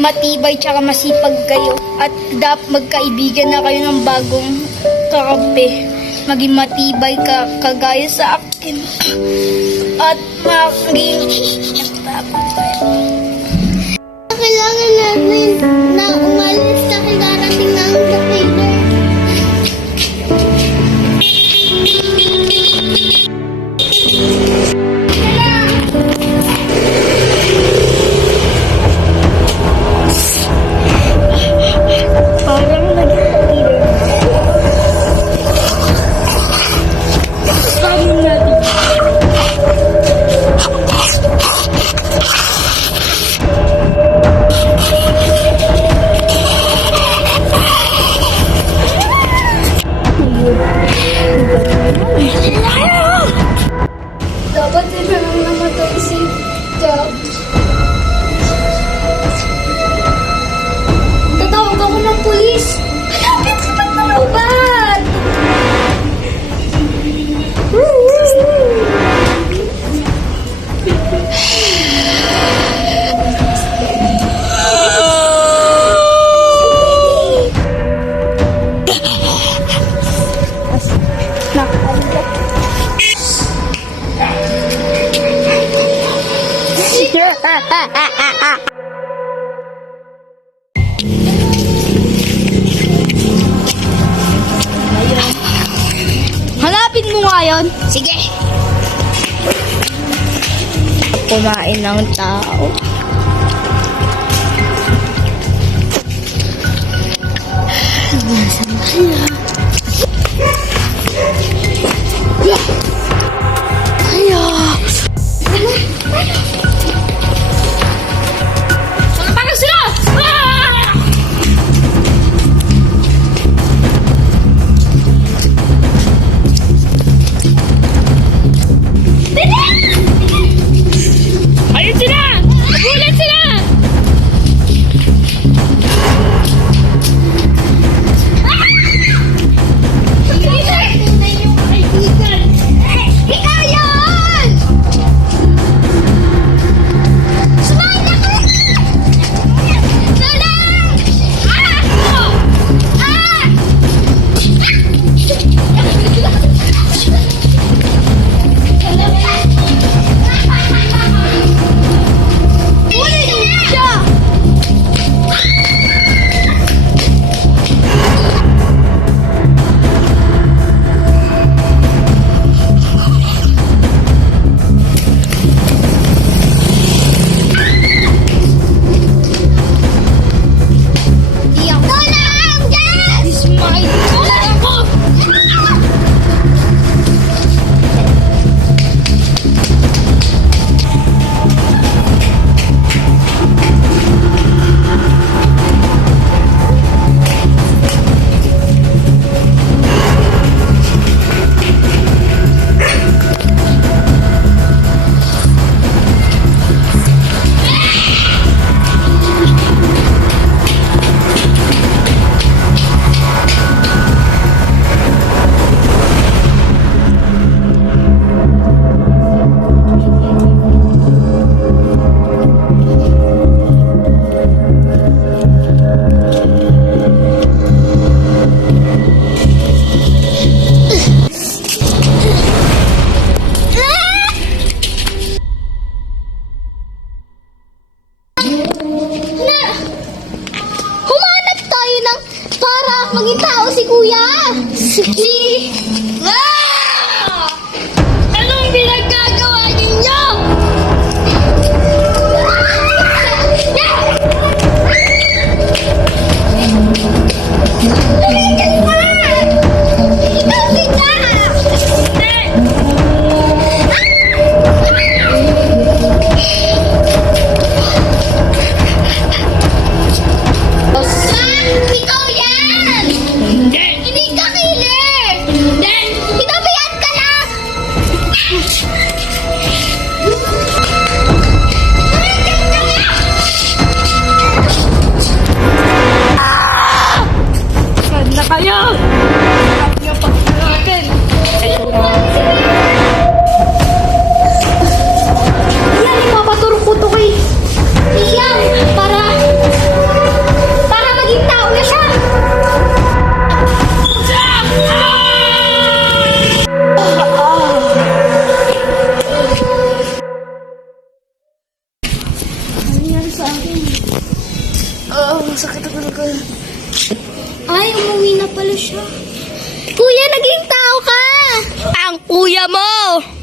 maging matibay tsaka masipag kayo. At magkaibigan na kayo ng bagong kakampi. Maging matibay ka, kagaya sa akin. At maging Kailangan natin na umalis dahil darating na ang killer. parang nag-leader. Kasama natin. Dapat di ba nang namatay si Jack? Tatawag ako ng pulis. Malapit sa pagtaluban! Hanapin mo nga yun. Sige. Kumain ng tao. Nasaan kaya? Kaya. Mga sila! Ayun sila! Nagulat sila! Ikaw yun! Sumayin na ka! Tulong! Humanap tayo ng para maging tao si Kuya! Anong pinagkagawa ninyo? Ikaw yan! Hindi ka killer! Pinabayaan ka lang! Saan na kayo? Saan niyo pagkakatin? Yan, ipapaturo ko to kay Iyan para pala siya. Kuya, naging tao ka! Ang kuya mo!